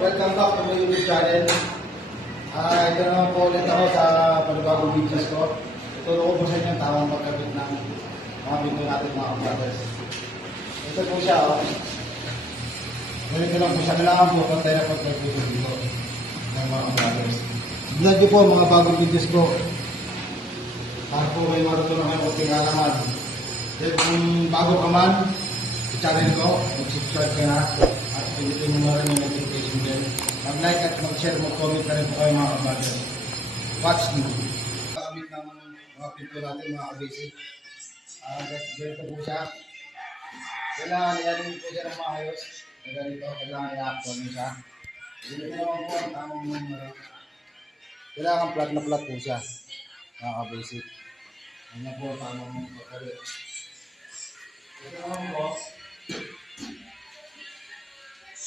Welcome back to my YouTube channel. Ito naman po ulit ako sa panibagong videos ko. Tuturo ko po sa inyo ang tamang pagkabit ng mga video natin mga brothers. Ito po siya. Ganito lang po siya. Kailangan po pantay na pagkabit dito ng mga brothers. Tignan nyo po mga bagong videos ko. Para po may matutunan kayo kung tingala naman. Kung bago ka man, i-channel ko, mag-subscribe ka na. Pilitin mo na rin yung notification bell. Mag-like at mag-share, mag-comment na rin po kayo mga kabagay. Watch me. Kakabit ng mga pinto natin mga kabasic. Ganito po siya. Kailangan i-anin po siya ng maayos. Ganito, kailangan i-actual mo siya. Ganito naman po ang tamang numero. Kailangan flat na flat po siya. Mga kabasic. Ganyan po ang tamang pagkabit. Ito naman po.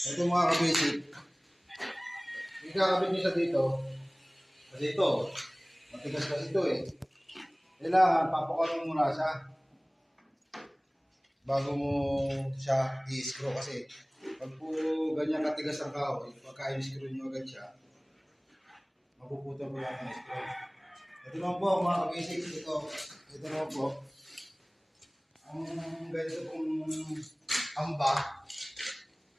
Ito mga kabasic, ikakabit nyo siya dito, kasi ito, matigas kasi ito eh. Kailangan, papakalong muna siya bago mo siya i-screw kasi pag po ganyan katigas ang kahoy, pagka i-screw nyo agad siya, mapuputol po lang ang screw. Ito naman po mga kabasic, ito naman po, ang ganito pong amba.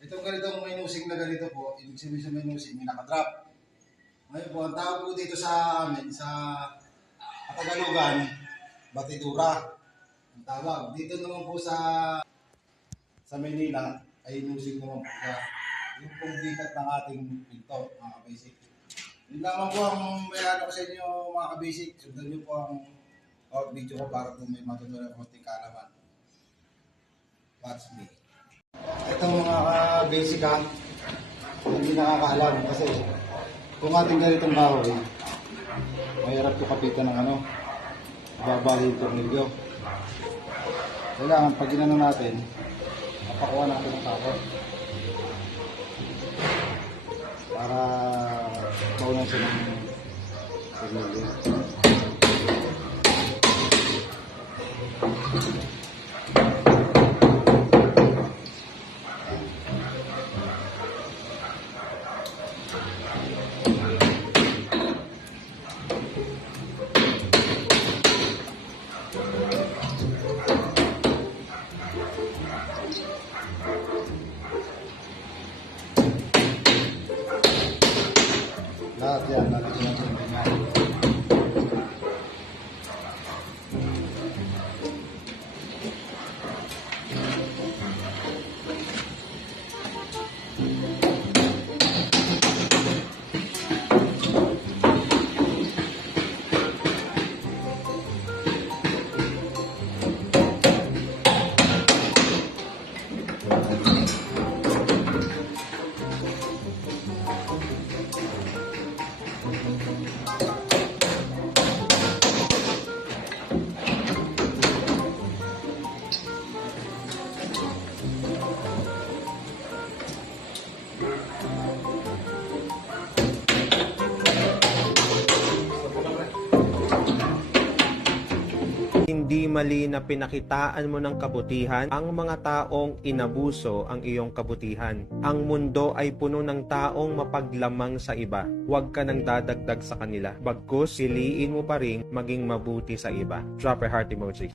Itong ganitong may nusing na ganito po, ibig sabihin sa may nusing, may nakadrop. Ngayon po, ang tawag po dito sa amin, sa Katagalugan, batidura. Ang tawag. Dito naman po sa Manila, ay nusing naman po siya. Yung pong dikat ng ating pinto, mga kabasic. Yun naman po ang mayroon ko sa inyo, mga kabasic. Sundan nyo po ang out video ko para po may matutunan ko konting kalaman. Watch me. Ito mga basic ha, hindi nakakaalam kasi kung ating ganitong kahoy, mahirap ito kapitan ng babali yung tornilyo. Kailangan pag ginano natin, napakuha natin ang kahoy para maunan siya ng tornilyo. Lahat yan, lalagyan natin ng ganyan. Hindi mali na pinakitaan mo ng kabutihan ang mga taong inabuso ang iyong kabutihan. Ang mundo ay puno ng taong mapaglamang sa iba. Huwag ka nang dadagdag sa kanila. Bagkus, piliin mo pa ring maging mabuti sa iba. Drop a heart emoji.